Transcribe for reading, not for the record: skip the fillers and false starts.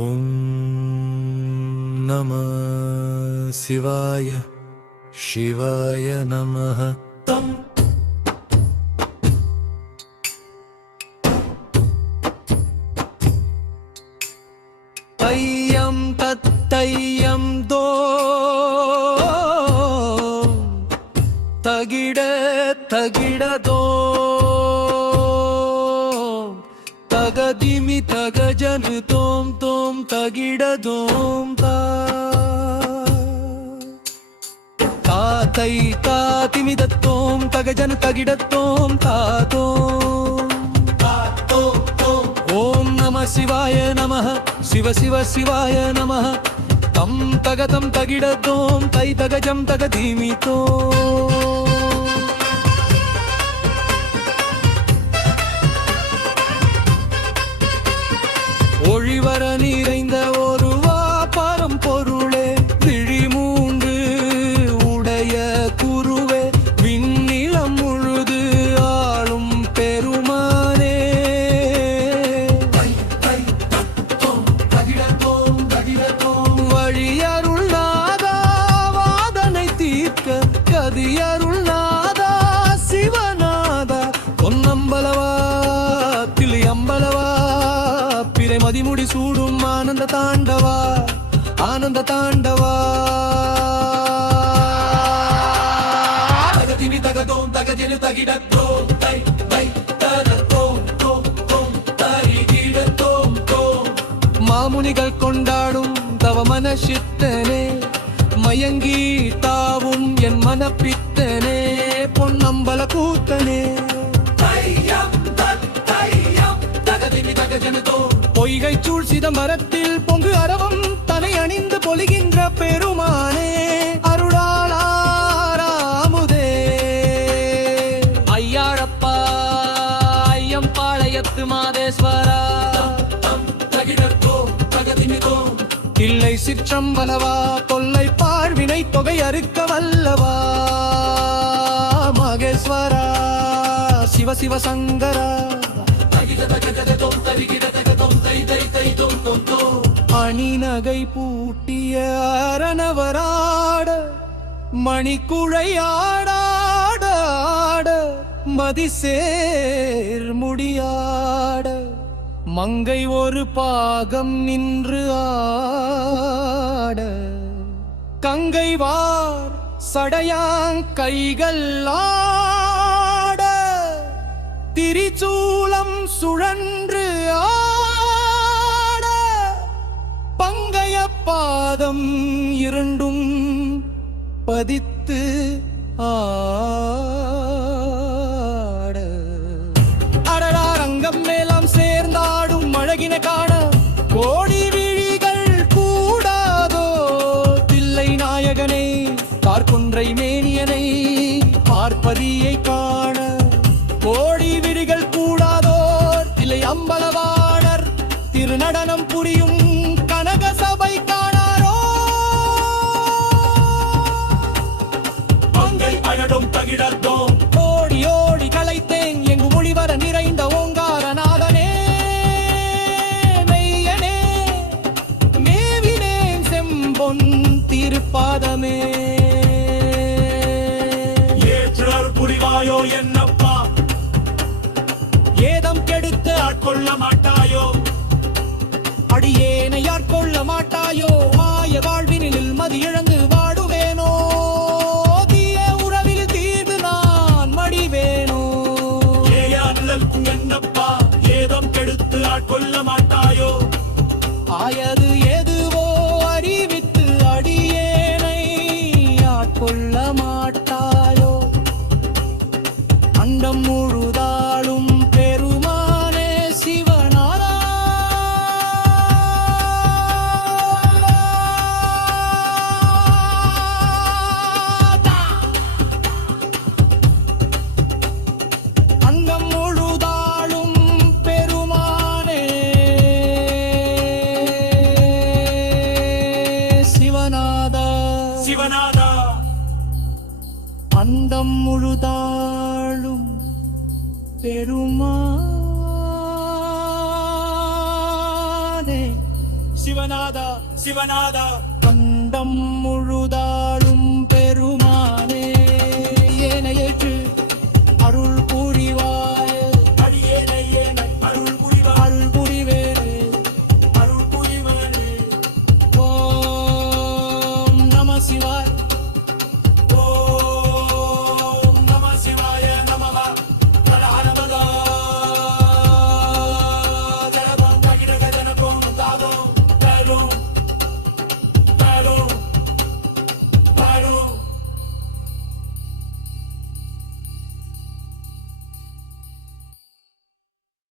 ஓம் நம சிவாய சிவாய நமः. தம் தையம் தத்தையம் தோ தகிட தகிடதோ தகதிமி தகஜனு தோம் தோம் தகிடதோம் தாத்தை தாதிமிதத்தோம் தகஜனு தகிடத்தோம் தாதோம். ஓம் நம சிவாய நமः சிவ சிவ சிவாய நமः. தம் தகதம் தகிடதோம் தை தகஜம் தகதிமிதோ. ஒழிவர நிறைந்த ஒருவா பரம்பொருளே விழி மூன்று உடைய குருவே விண்ணிலம் முழுது ஆளும் பெருமானே. வழியருள் நாதா வாதனை தீர்க்க கதியருள் நாதா சிவநாதா பொன்னம்பலவா தில்லியம்பலவா மதிமுடி சூடும் ஆனந்த தாண்டவா ஆனந்த தாண்டவா. தகதிமி தகதோம் தகஜனு தகிடத்தோம் தை தை தரதோம் தோம் தோம் தரிகிடத்தோம் தோம். மாமுனிகள் கொண்டாடும் தவ மனசித்தனே மயங்கி தாவும் என் மனப்பித்தனே பொன்னம்பல கூத்தனே. பொய்கை சூழ் சிதம்பரத்தில் பொங்கு அரவம் தலை அணிந்து பொலிகின்ற பெருமானே அருளாளாராமுதே. ஐயாழப்பா ஐயம் பாளையத்து மாதேஸ்வரா இல்லை சிற்றம்பலவா தொல்லை பாழ்வினை தொகை அறுக்க வல்லவா மகேஸ்வரா சிவ சிவ சங்கரா. அணிநகை பூட்டிய அரணவராட மணிக்குழையாடாட மதிசேர் முடியாட மங்கை ஒரு பாகம் நின்று ஆட கங்கை வார் சடையாங் கைகள் ஆட திரிசூலம் சுழன்று ஆட பங்கைய பாதம் இரண்டும் பதித்து ஆட அடராரங்கம் மேலாம் சேர்ந்தாடும் அழகின காண கோடி விழிகள் கூடாதோ தில்லை நாயகனை பார்க்குன்றை மேனியனை பார்ப்பதியை காண கோடி விழிகள் கூடாதோர் இல்லை அம்பலவாணர் திருநடனம் புரியும் கனக சபை காணாரோ. மங்கை அழடும் தகிடத்தோம் ஓடி ஓடி கலைத்தேன் எங்கு மொழிவர நிறைந்த ஓங்காரநாதனே மெய்யனே மேவினேன் செம்பொன் திருப்பாதமே. ஏற்றர் புரிவாயோ என்னப்பா ஏதம் கெடுத்து ஆட்கொள்ள மாட்டாயோ அடியேனை ஆட்கொள்ள மாட்டாயோ மாய வாழ்வினில் மதி இழந்து வாடுவேனோ தீய உறவில் தீர்ந்து நான் மடிவேனோ. என்னப்பா ஏதம் கெடுத்து ஆட்கொள்ள மாட்டாயோ ஆயது எதுவோ அறிவித்து அடியேனை ஆட்கொள்ள மாட்டாயோ. அண்டம் முழுதாளும் பெருமானே சிவநாதா அண்டம் முழுதாளும் பெருமானே சிவநாதா சிவநாதா. அண்டம் முழுதாளும் பெருமானே சிவநாதா சிவநாதா கண்டம் முழுதாய்